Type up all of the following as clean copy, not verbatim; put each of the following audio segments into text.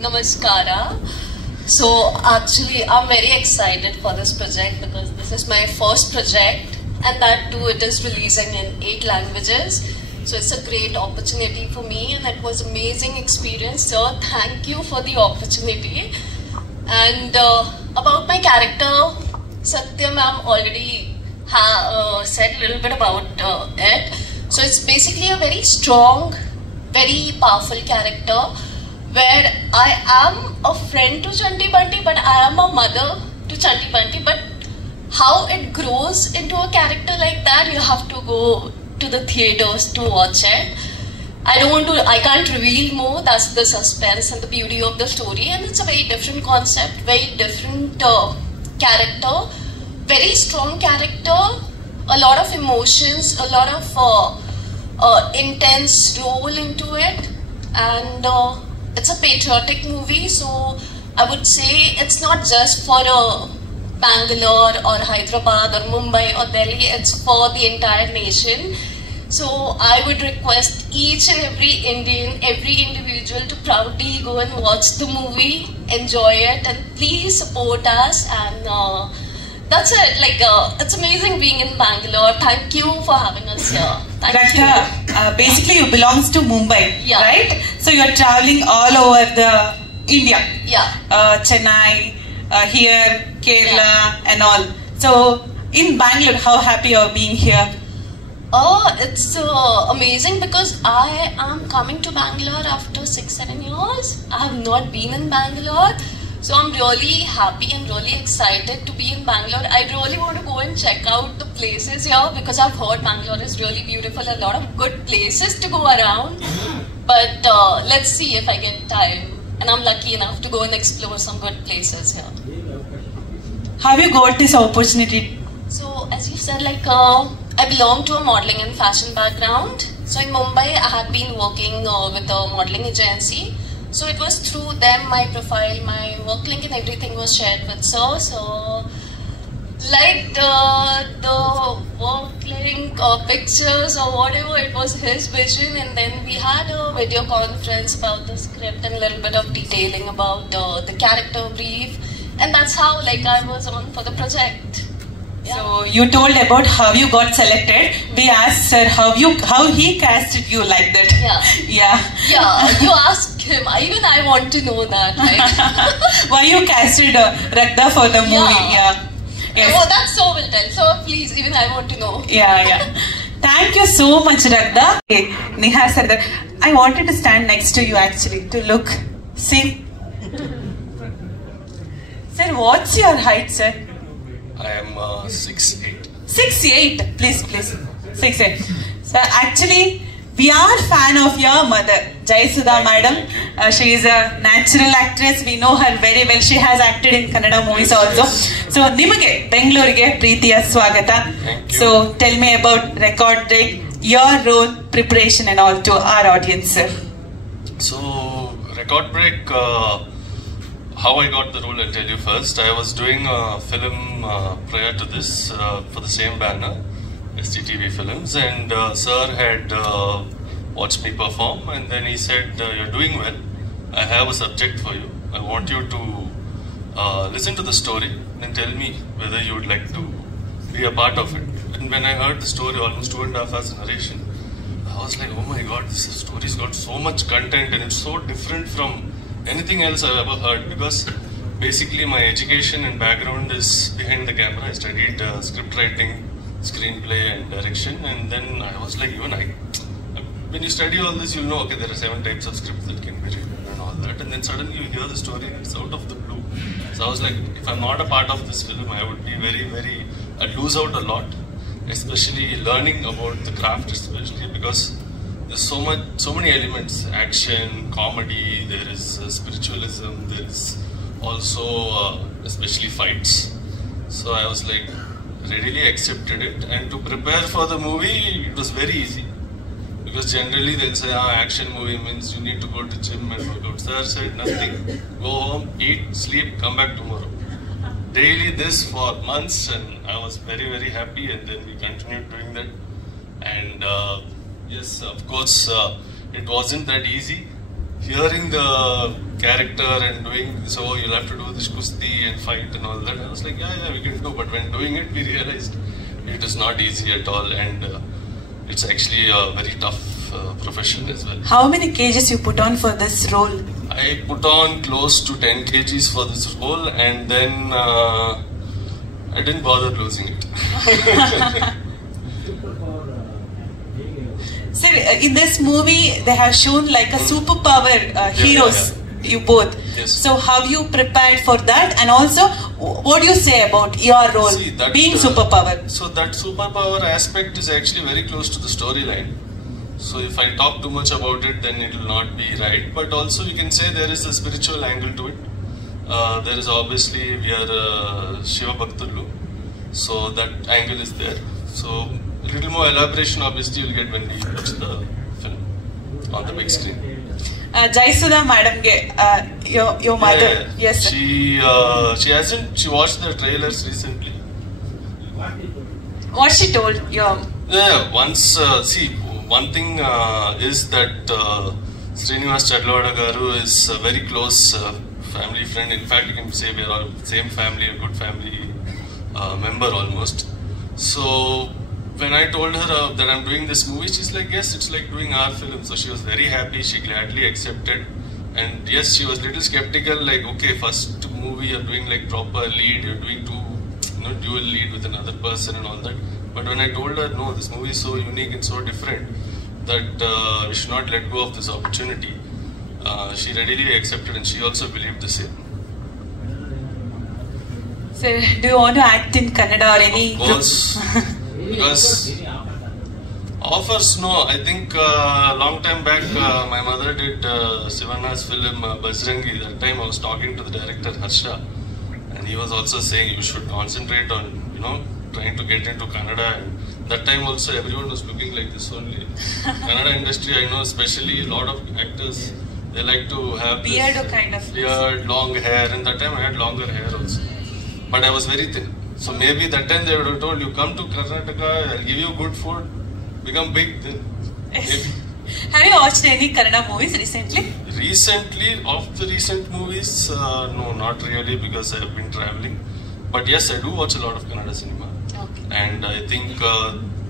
Namaskara. So actually I'm very excited for this project because this is my first project, and that too it is releasing in 8 languages. So it's a great opportunity for me, and it was amazing experience. So thank you for the opportunity. And about my character, Satya ma'am already said a little bit about it. So it's basically a very strong, very powerful character where I am a friend to Chanti Bunty, but I am a mother to Chanti Bunty. But how it grows into a character like that, you have to go to the theaters to watch it. I can't reveal more. That's the suspense and the beauty of the story. And it's a very different concept, very different character, very strong character, a lot of emotions, a lot of intense role into it. And it's a patriotic movie, so I would say it's not just for Bangalore or Hyderabad or Mumbai or Delhi, it's for the entire nation. So I would request each and every Indian, every individual to proudly go and watch the movie, enjoy it, and please support us. And that's it. Like it's amazing being in Bangalore. Thank you for having us here. Thank you. Basically you belongs to Mumbai, yeah, right? So you're traveling all over the India. Yeah. Chennai, here, Kerala, and all. So in Bangalore, how happy you're being here? Oh, it's amazing because I am coming to Bangalore after 6-7 years. I have not been in Bangalore. So I'm really happy and really excited to be in Bangalore. I really want to go and check out the places here because I've heard Bangalore is really beautiful. A lot of good places to go around. But let's see if I get time. And I'm lucky enough to go and explore some good places here. Have you got this opportunity? So as you said, like I belong to a modeling and fashion background. So in Mumbai, I had been working with a modeling agency. So it was through them, my profile, my work link and everything was shared with Sir. So like the work link or pictures or whatever, it was his vision. And then we had a video conference about the script and a little bit of detailing about the character brief. And that's how like I was on for the project. Yeah. So you told about how you got selected. We asked Sir how he casted you like that. Yeah, you asked him. Even I want to know that, right? Why you casted Ragda for the movie? Yeah. Yes. Oh, that's so well done. So please, even I want to know. Yeah. Thank you so much, Ragda. Okay, Neha said that I wanted to stand next to you actually to look, see. Sir, what's your height, sir? I am 6'8". 6'8", please. 6'8". So actually, we are fan of your mother, Jayasudha madam. She is a natural actress. We know her very well. She has acted in Kannada movies also. So, nimage Bengaluru Preetiya Swagata. So, tell me about Record Break, your role, preparation and all to our audience, sir. So, Record Break, how I got the role, I'll tell you first. I was doing a film prior to this for the same banner, STTV Films, and Sir had watched me perform, and then he said, "You're doing well. I have a subject for you. I want you to listen to the story and tell me whether you would like to be a part of it." And when I heard the story, almost 2.5 hours narration, I was like, "Oh my God, this story's got so much content, and it's so different from anything else I've ever heard." Because basically my education and background is behind the camera. I studied script writing, screenplay and direction, and then I was like, when you study all this, you'll know, okay, there are 7 types of scripts that can be written and all that, and then suddenly you hear the story and it's out of the blue. So I was like, if I'm not a part of this film, I would be I'd lose out a lot, especially learning about the craft, especially because there's so many elements: action, comedy, there is spiritualism, there is also especially fights. So I was like, readily accepted it, and to prepare for the movie, it was very easy. Because generally they'll say, action movie means you need to go to gym and work out. Sir said nothing. Go home, eat, sleep, come back tomorrow. Daily this for months, and I was very happy, and then we continued doing that. And yes, of course, it wasn't that easy. hearing the character and doing, so you'll have to do this kusti and fight and all that. I was like, yeah, we can do. But when doing it, we realized it is not easy at all, and it's actually a very tough profession as well. How many kgs you put on for this role? I put on close to 10 kgs for this role, and then I didn't bother losing it. Sir, in this movie, they have shown like a superpower heroes, you both. Yes. So how you prepared for that, and also what do you say about your role being superpower? So that superpower aspect is actually very close to the storyline. So if I talk too much about it, then it will not be right. But also you can say there is a spiritual angle to it. There is obviously, we are Shiva Bhaktulu, so that angle is there. So a little more elaboration obviously you'll get when we watch the film on the big screen. Jayasudha madam, your mother, Yeah. yes sir. She hasn't, she watched the trailers recently. What she told you? Yeah, once, see, one thing is that Srinivas Chadlawada Garu is a very close family friend. In fact, you can say we are all same family, a good family member almost. So when I told her that I'm doing this movie, she's like, yes, it's like doing our film. So she was very happy, she gladly accepted. And yes, she was a little skeptical, like, okay, first movie you're doing like proper lead, you're doing dual lead with another person and all that. But when I told her, no, this movie is so unique and so different that we should not let go of this opportunity, she readily accepted, and she also believed the same. Sir, do you want to act in Kannada or any? Of course, because offers, no. I think long time back, my mother did Sivanna's film Bajrangi. That time I was talking to the director Harsha, and he was also saying you should concentrate on, trying to get into Kannada. And that time also everyone was looking like this only. Kannada industry, I know, especially a lot of actors, they like to have beard this, kind of beard, long hair, and that time I had longer hair also. But I was very thin. So maybe that time they would have told you, come to Karnataka, I'll give you good food, become big. Then maybe. Have you watched any Kannada movies recently? Recently, of the recent movies, no, not really, because I have been traveling. But yes, I do watch a lot of Kannada cinema. Okay. And I think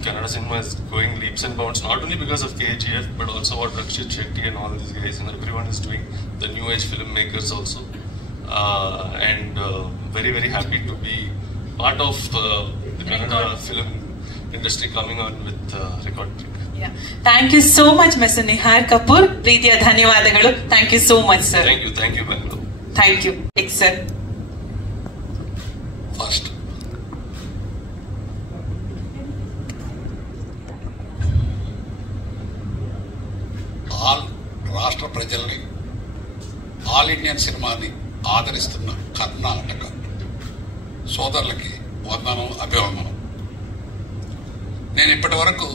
Kannada cinema is going leaps and bounds, not only because of KGF, but also what Rakshit Shetty and all these guys and everyone is doing, the new age filmmakers also. And very, very happy to be part of the Kannada film industry coming on with Record Break. Yeah. Thank you so much, Mr. Nihar Kapoor. Preetiya Dhanyavadagalu. Thank you so much, sir. Thank you, Bangalore. Thank you. Thanks, sir. First. All రాష్ట్ర ప్రజల్ని, all Indian సినిమాని ఆదరిస్తున్న కర్ణాటక సోదరులకి వందనం, అభివందనం. నేను ఇప్పటి వరకు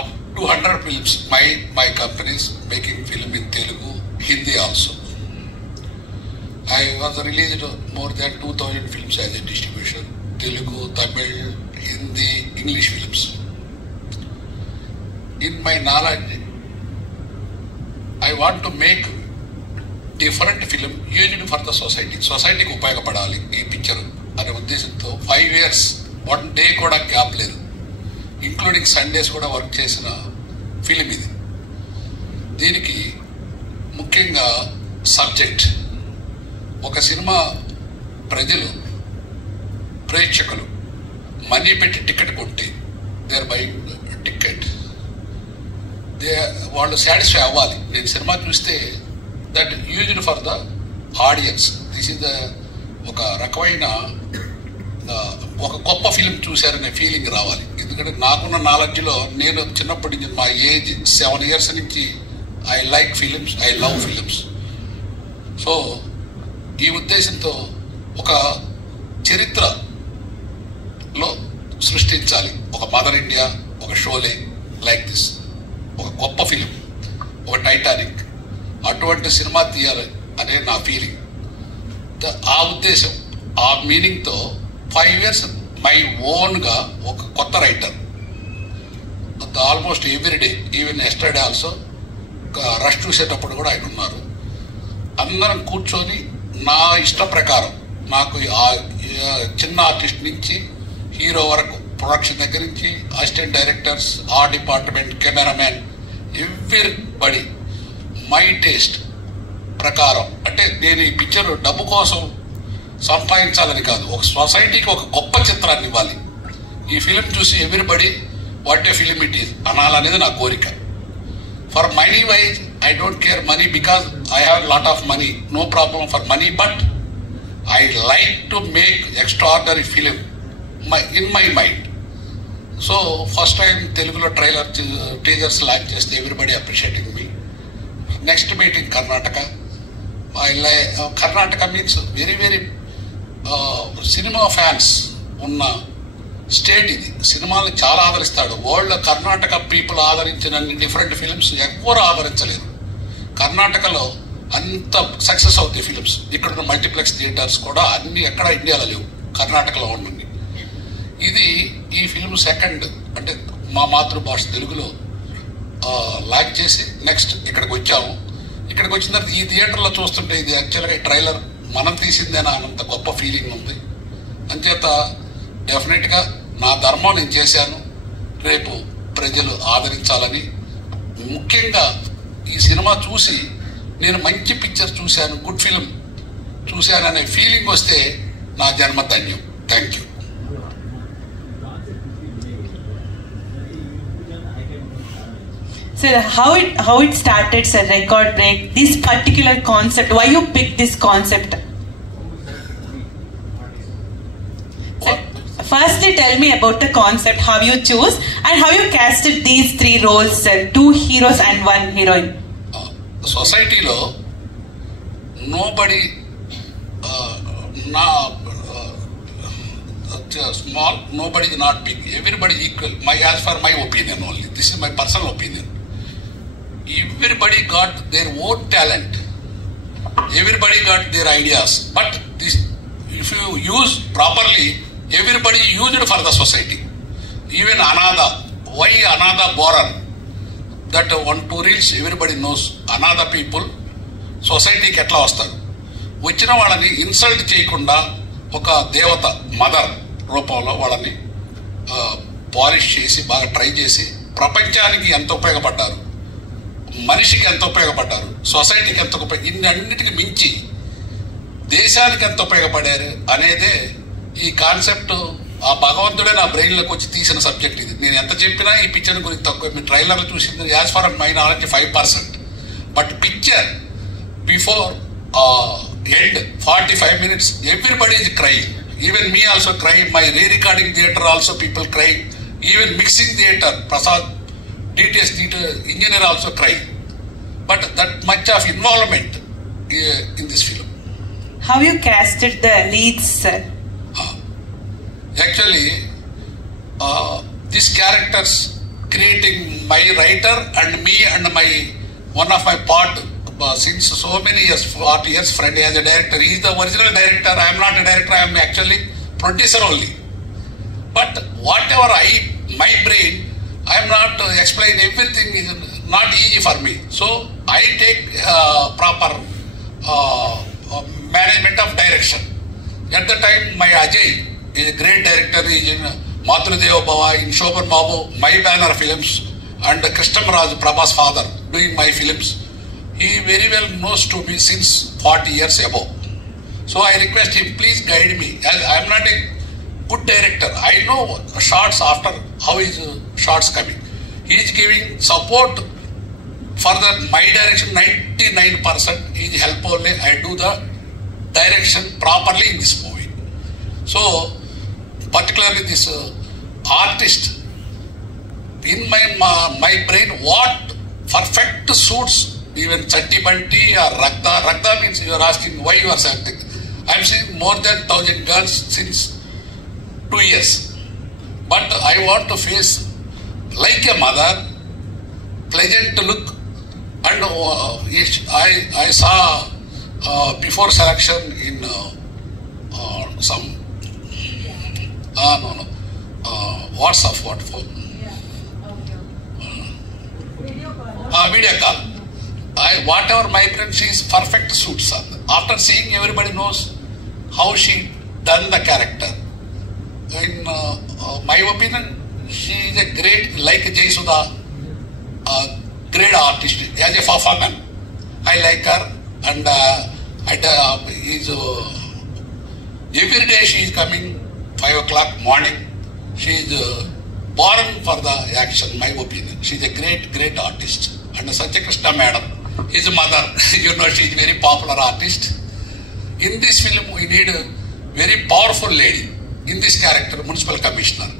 up to 100 films, my companies making film in Telugu, Hindi also. I was released more than 2000 films as a distribution, Telugu, Tamil, Hindi, English films. In my knowledge, I want to make different film used for the society. Society కి ఉపయోగపడాలి ఈ picture అనే ఉద్దేశంతో 5 years 1 day కూడా gap లేదు, including Sundays కూడా work చేసిన film ఇది. దీనికి ముఖ్యంగా సబ్జెక్ట్, ఒక సినిమా ప్రజలు, ప్రేక్షకులు మనీ పెట్టి టికెట్ కొంటే, దే ఆర్ బయింగ్ టికెట్, వాళ్ళు సాటిస్ఫై అవ్వాలి. నేను సినిమా చూస్తే that used for the audience, this is the ఒక రకమైన ఒక గొప్ప ఫిలిం చూశారనే ఫీలింగ్ రావాలి. ఎందుకంటే నాకున్న నాలెడ్జ్లో, నేను చిన్నప్పటి నుంచి, మా ఏజ్ 7 years నుంచి I like films, I love films. So ఈ ఉద్దేశంతో ఒక చరిత్రలో సృష్టించాలి, ఒక మదర్ ఇండియా, ఒక షోలే లైక్ దిస్, ఒక గొప్ప ఫిలిం, ఒక టైటానిక్, అటువంటి సినిమా తీయాలి అనే నా ఫీలింగ్. ఆ ఉద్దేశం, ఆ మీనింగ్తో 5 years మై ఓన్గా ఒక కొత్త writer, almost every day, even yesterday also rush చూసేటప్పుడు కూడా ఆయన ఉన్నారు. అందరం కూర్చొని నా ఇష్ట ప్రకారం నాకు చిన్న ఆర్టిస్ట్ నుంచి హీరో వరకు, ప్రొడక్షన్ దగ్గర నుంచి assistant directors, art department, cameraman, everybody my taste ప్రకారం. అంటే నేను ఈ పిక్చర్ డబ్బు కోసం సంపాదించాలని కాదు, ఒక సొసైటీకి ఒక గొప్ప చిత్రాన్ని ఇవ్వాలి. ఈ ఫిలిం చూసి everybody what a film it is అనాలనేది నా కోరిక. For money wise I don't care money because I have lot of money, no problem for money, but I like to make extraordinary film in my mind. So first time తెలుగులో trailer teasers launch చేస్తే everybody appreciating me. Next meeting Karnataka. Karnataka means very very cinema fans ఉన్న state ఇది. సినిమాలను చాలా ఆదరిస్తాడు. World Karnataka people ఆదరించిన different films ఎవరు ఆదరించలేరు. కర్ణాటకలో అంత సక్సెస్ అవుతాయి ఫిలిమ్స్. ఇక్కడ మల్టీప్లెక్స్ థియేటర్స్ కూడా అన్ని ఎక్కడ ఇండియాలో లేవు, కర్ణాటకలో ఉంటుంది. ఇది ఈ ఫిల్మ్ సెకండ్ అంటే మా మాతృభాష తెలుగులో లాంచ్ చేసి నెక్స్ట్ ఇక్కడికి వచ్చాము. ఇక్కడికి వచ్చిన తర్వాత ఈ థియేటర్లో చూస్తుంటే ఇది యాక్చువల్గా ట్రైలర్ మనం తీసిందేనా అన్నంత గొప్ప ఫీలింగ్ ఉంది. అంచేత డెఫినెట్గా నా ధర్మం నేను చేశాను. రేపు ప్రజలు ఆదరించాలని, ముఖ్యంగా ఈ సినిమా చూసి నేను మంచి పిక్చర్ చూశాను, గుడ్ ఫిలిం చూశాననే ఫీలింగ్ వస్తే నా జన్మ ధన్యం. Thank you. Sir, how it started, sir, Record Break, this particular concept, why you picked this concept? Sir, firstly tell me about the concept, how you choose and how you casted these three roles, sir, 2 heroes and 1 heroine. Society-lo nobody small, nobody is not big, everybody equal. As for my opinion only, this is my personal opinion. Everybody got their own talent, everybody got their ideas, but this, if you use properly, everybody use it for the society. Even Anada, why Anada born? That 1-2 reels everybody knows. Anada people సొసైటీకి ఎట్లా వస్తారు, వచ్చిన వాళ్ళని insult చేయకుండా ఒక దేవత mother రూపంలో వాళ్ళని పాలిష్ చేసి బాగా ట్రై చేసి ప్రపంచానికి ఎంత ఉపయోగపడ్డారు, మనిషికి ఎంత ఉపయోగపడ్డారు, సొసైటీకి ఎంత ఇన్ని అన్నిటికి మించి దేశానికి ఎంత ఉపయోగపడారు అనేదే ఈ కాన్సెప్ట్. ఆ భగవంతుడే నా బ్రెయిన్లోకి వచ్చి తీసిన సబ్జెక్ట్ ఇది. నేను ఎంత చెప్పినా ఈ పిక్చర్ గురించి తక్కువ. మీ ట్రైలర్లు చూసింది as far my knowledge 5%, but picture before end 45 minutes everybody is crying, even me also crying, my re-recording theater also people crying, even mixing theater Prasad DTS theater engineer also crying, but that much of involvement in this film. How you casted the leads, sir? Actually these characters creating my writer and me and my one of my part since so many years, 40 years friend as a director. He is the original director, I am not a director, I am actually producer only. But whatever my brain, I am not explain everything is not easy for me. So I take proper management of direction. At the time my Ajay is a great director, he is in Madhurudeva Bhava, in Shobhan Babu, my banner films, and Krishnamraj, Prabha's father, doing my films. He very well knows to me since 40 years ago. So I request him, please guide me. As I am not a good director, I know shots after how is shots coming. He is giving support for the my direction 99%. He is help only. I do the direction properly in this movie. So particularly this artist in my brain, what perfect suits even Chatti Banti or Ragda. Ragda means you are asking why you are acting. I am seeing more than 1,000 girls since 2 years. But I want to face like a mother, pleasant to look. And I saw before selection in some WhatsApp, video call. whatever my friend, she is perfect suits her. After seeing, everybody knows how she done the character. In my opinion, she is a great, like Jayasudha, great artist as a performer. I like her, and every day she is coming 5 o'clock morning. She is born for the action, my opinion. She is a great artist. And Satya Krishna madam, his mother, you know, she is a very popular artist. In this film, we need a very powerful lady. In this character, municipal commissioner.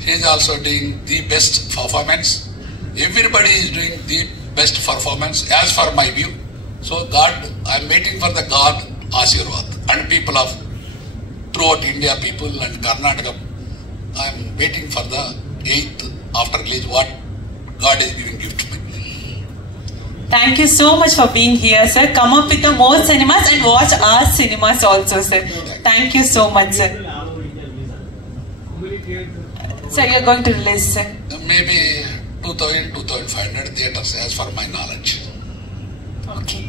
She is also doing the best performance. Everybody is doing the best performance as for my view. So God, I am waiting for the God Ashirwad and people of throughout India, people and Karnataka. I am waiting for the 8th after release what God is giving gift to me. Thank you so much for being here, sir. Come up with the more cinemas and watch our cinemas also, sir. Thank you so much, sir. So you are going to release, sir? Maybe 2,000, 2,500 theatres as for my knowledge. Okay.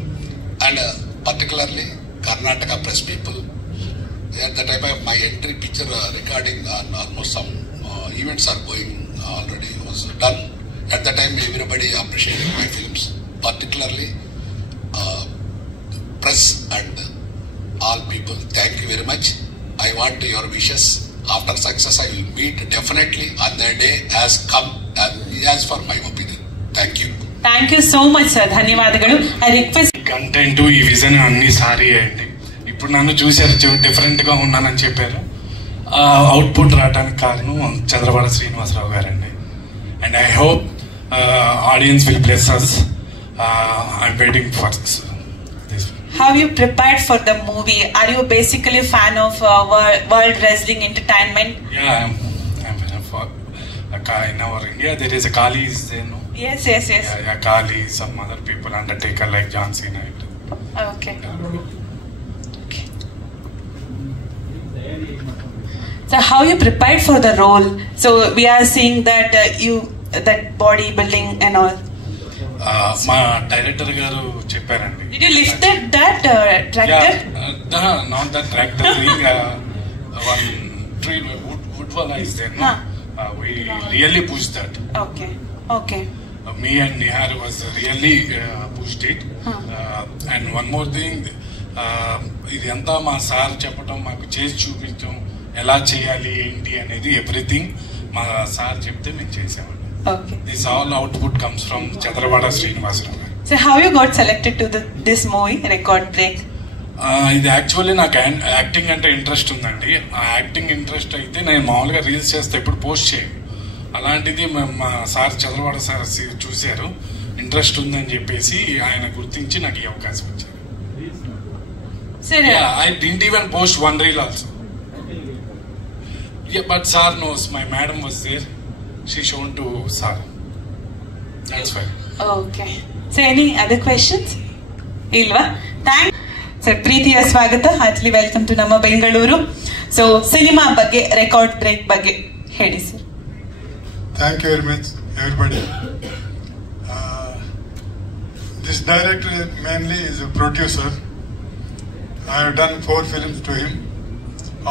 And particularly Karnataka press people. At the time of my entry picture recording and almost some events are going already was done. At the time everybody appreciated my films. Particularly press and all people. Thank you very much. I want your wishes. After success, I will meet definitely on the day as come as for my opinion. Thank you. Thank you so much, sir. ధన్యవాదాలు. I request. Content ఈ vision అన్ని sorry అయ్యండి. ఇప్పుడు నన్ను చూసారు different గా ఉన్నానని చెప్పారు. అవుట్పుట్ రావడానికి కారణం చంద్రబాడ శ్రీనివాసరావు గారండి. And I hope audience will bless us. I'm waiting for this. How you prepared for the movie? Are you basically a fan of world wrestling entertainment? Yeah, I'm for in our India there is a Kali, is there, no? Yes. Yeah, Kali, some other people, Undertaker like John Cena. Okay. So how you prepared for the role? So we are seeing that that bodybuilding and all. మా director గారు చెప్పారండి. Did you lift that tractor? Yeah, not that tractor. One tree wood wall is there, no? We really pushed that. Okay. Me and Nihar was really pushed it. And one more thing, ఇది అంతా మా sir చెప్పటం, మాకు చేసి చూపించడం, ఎలా చేయాలి ఏంటి అనేది ఎవ్రీథింగ్ మా సార్ చెప్తే మేము చేసామండి. Okay. This all output comes from Chandrabada Srinivasarao. So how you got selected to this movie, Record Break? ఇది యాక్చువల్లీ నాకు యాక్టింగ్ అంటే ఇంట్రెస్ట్ ఉందండి. ఆ యాక్టింగ్ ఇంట్రెస్ట్ అయితే నేను మామూలుగా రీల్స్ చేస్తే ఎప్పుడు పోస్ట్ చేయను. అలాంటిది మా సార్ చంద్రబాడ సార్ చూశారు, ఇంట్రెస్ట్ ఉందని చెప్పేసి ఆయన గుర్తించి నాకు ఈ అవకాశం ఇచ్చారు. I didn't even post one reel also. Yeah, but sir knows, my madam was there. She shown to sir. That's fine. Okay. So any other questions? Ilva. Thank sir. Preethiya swagata. Heartily welcome to Nama Bengaluru. So cinema ಬಗ್ಗೆ record break ಬಗ್ಗೆ ಹೇಳಿ sir. Thank you very much everybody. This director mainly is a producer. I have done 4 films to him.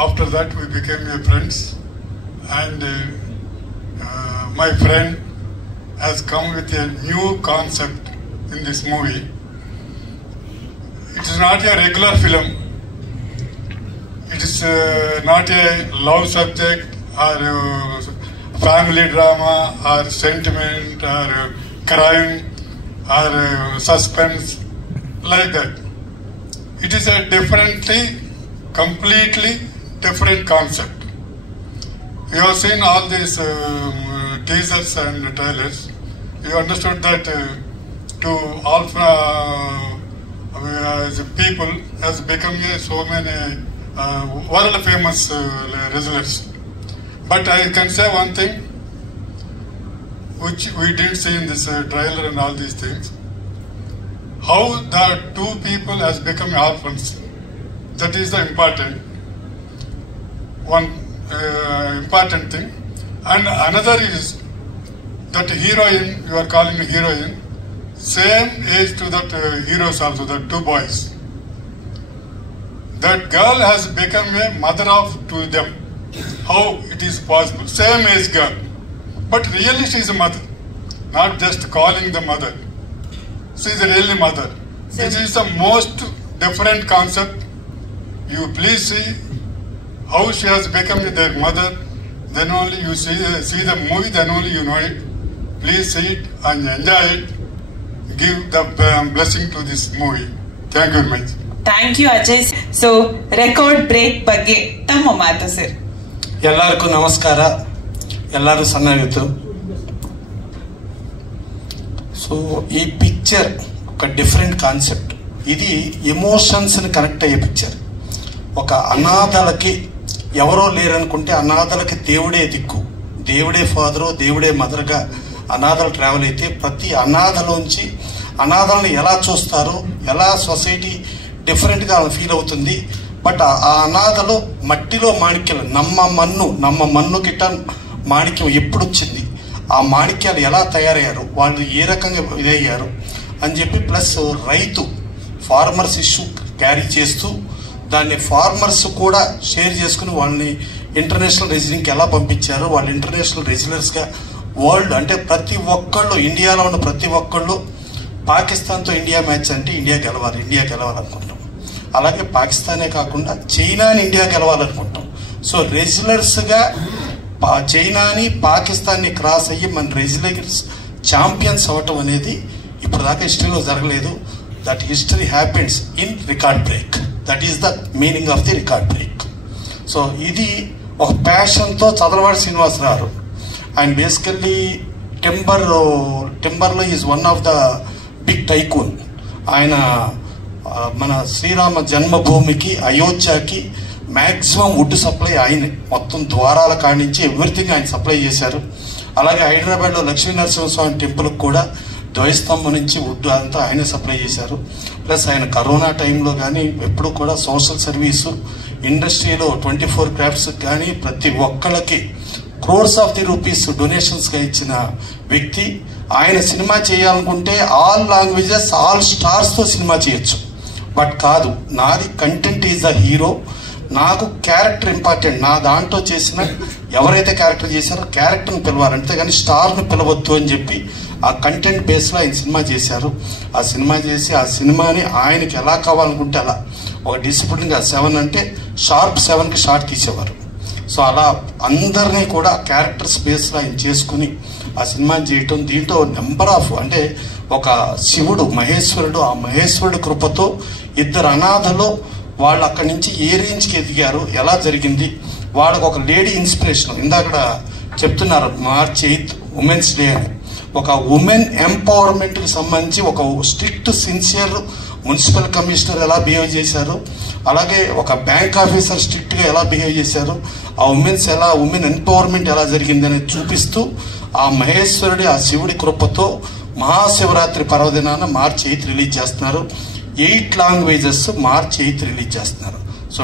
After that we became friends, and my friend has come with a new concept in this movie. It is not a regular film. It is not a love subject or family drama or sentiment or crime or suspense like that. It is a completely different concept. You have seen all these teasers and trailers. You understood that to all people has become so many world famous wrestlers. But I can say one thing which we didn't see in this trailer and all these things. How the 2 people has become orphans. That is the important thing. And another is that heroine, you are calling heroine, same age to that heroes also, the two boys. That girl has become a mother of to them. How it is possible? Same age girl, but really she is a mother, not just calling the mother. She is a really mother. This is the most different concept. You please see how she has become their mother. Then only you see the movie. Then only you know it. Please see it and enjoy it. Give the blessing to this movie. Thank you very much. Thank you, Ajay. So, record break ಬಗ್ಗೆ ತಮ್ಮ ಮಾತು sir. ಎಲ್ಲರಿಗೂ ನಮಸ್ಕಾರ. ಎಲ್ಲರೂ ಚೆನ್ನಾಗಿತ್ತು. So ఈ picture ఒక different concept. ఇది ఎమోషన్స్ని కనెక్ట్ అయ్యే పిక్చర్. ఒక అనాథలకి ఎవరో లేరనుకుంటే అనాథలకి దేవుడే దిక్కు, దేవుడే ఫాదరు, దేవుడే మదర్గా అనాథలు ట్రావెల్ అయితే ప్రతి అనాథలోంచి అనాథలను ఎలా చూస్తారో, ఎలా సొసైటీ డిఫరెంట్గా ఫీల్ అవుతుంది. బట్ ఆ అనాథలు మట్టిలో మాణిక్యాలు, నమ్మ మన్ను గిట్ట మాణిక్యం ఎప్పుడు వచ్చింది, ఆ మాణిక్యాలు ఎలా తయారయ్యారు, వాళ్ళు ఏ రకంగా ఇదయ్యారు అని చెప్పి, ప్లస్ రైతు ఫార్మర్స్ ఇష్యూ క్యారీ చేస్తూ దాన్ని ఫార్మర్స్ కూడా షేర్ చేసుకుని వాళ్ళని ఇంటర్నేషనల్ రెజ్లింగ్కి ఎలా పంపించారు, వాళ్ళు ఇంటర్నేషనల్ రెజ్లర్స్గా వరల్డ్ అంటే ప్రతి ఒక్కళ్ళు ఇండియాలో ఉన్న ప్రతి ఒక్కళ్ళు పాకిస్తాన్తో ఇండియా మ్యాచ్ అంటే ఇండియా గెలవాలనుకుంటాం. అలాగే పాకిస్తానే కాకుండా చైనాని ఇండియా గెలవాలనుకుంటాం. సో రెజ్లర్స్గా చైనాని పాకిస్తాన్ని క్రాస్ అయ్యి మన రెజ్లర్స్ ఛాంపియన్స్ అవ్వటం అనేది ఇప్పుడు దాకా హిస్టరీలో జరగలేదు. That history happens in record break. That is the meaning of the record break. So ఇది ఒక ప్యాషన్తో చదలవాడి శ్రీనివాసరావు. ఆయన బేసికల్లీ టింబర్లో is one of the big tycoon. ఆయన మన శ్రీరామ జన్మభూమికి, అయోధ్యకి మ్యాక్సిమం వుడ్ సప్లై ఆయనే, మొత్తం ద్వారాల కాడి నుంచి ఎవ్రీథింగ్ ఆయన సప్లై చేశారు. అలాగే హైదరాబాద్లో లక్ష్మీ నరసింహస్వామి టెంపుల్కి కూడా ద్వైస్తంభం నుంచి వుడ్ అంతా ఆయనే సప్లై చేశారు. ప్లస్ ఆయన కరోనా టైంలో కానీ ఎప్పుడు కూడా సోషల్ సర్వీసు ఇండస్ట్రీలో 24 క్రాఫ్ట్స్ కానీ ప్రతి ఒక్కళ్ళకి క్రోర్స్ ఆఫ్ ది రూపీస్ డొనేషన్స్గా ఇచ్చిన వ్యక్తి. ఆయన సినిమా చేయాలనుకుంటే ఆల్ లాంగ్వేజెస్, ఆల్ స్టార్స్తో సినిమా చేయొచ్చు. బట్ కాదు, నాది కంటెంట్ ఈజ్ ద హీరో, నాకు క్యారెక్టర్ ఇంపార్టెంట్. నా దాంట్లో చేసిన ఎవరైతే క్యారెక్టర్ చేశారో క్యారెక్టర్ని పిలవాలి, అంతేగాని స్టార్ని పిలవద్దు అని చెప్పి ఆ కంటెంట్ బేస్లో ఆయన సినిమా చేశారు. ఆ సినిమా చేసి ఆ సినిమాని ఆయనకి ఎలా కావాలనుకుంటే అలా ఒక డిసిప్లిన్గా 7 అంటే షార్ప్ 7కి షార్ట్ తీసేవారు. సో అలా అందరినీ కూడా క్యారెక్టర్ స్పేస్లో ఆయన చేసుకుని ఆ సినిమాని చేయటం. దీంట్లో నెంబర్ ఆఫ్ అంటే ఒక శివుడు మహేశ్వరుడు, ఆ మహేశ్వరుడు కృపతో ఇద్దరు అనాథలు వాళ్ళు అక్కడి నుంచి ఏ రేంజ్కి ఎదిగారు, ఎలా జరిగింది, వాళ్ళకు ఒక లేడీ ఇన్స్పిరేషన్. ఇందాక చెప్తున్నారు మార్చ్ 8 ఉమెన్స్ డే అని. ఒక ఉమెన్ ఎంపవర్మెంట్కి సంబంధించి ఒక స్ట్రిక్ట్ సిన్సియర్ మున్సిపల్ కమిషనర్ ఎలా బిహేవ్ చేశారు, అలాగే ఒక బ్యాంక్ ఆఫీసర్ స్ట్రిక్ట్గా ఎలా బిహేవ్ చేశారు, ఆ ఉమెన్ ఎంపవర్మెంట్ ఎలా జరిగింది అనేది చూపిస్తూ ఆ మహేశ్వరుడి, ఆ శివుడి కృపతో మహాశివరాత్రి పర్వదినాన మార్చ్ 8 రిలీజ్ చేస్తున్నారు. 8 లాంగ్వేజెస్ మార్చ్ 8 రిలీజ్ చేస్తున్నారు. సో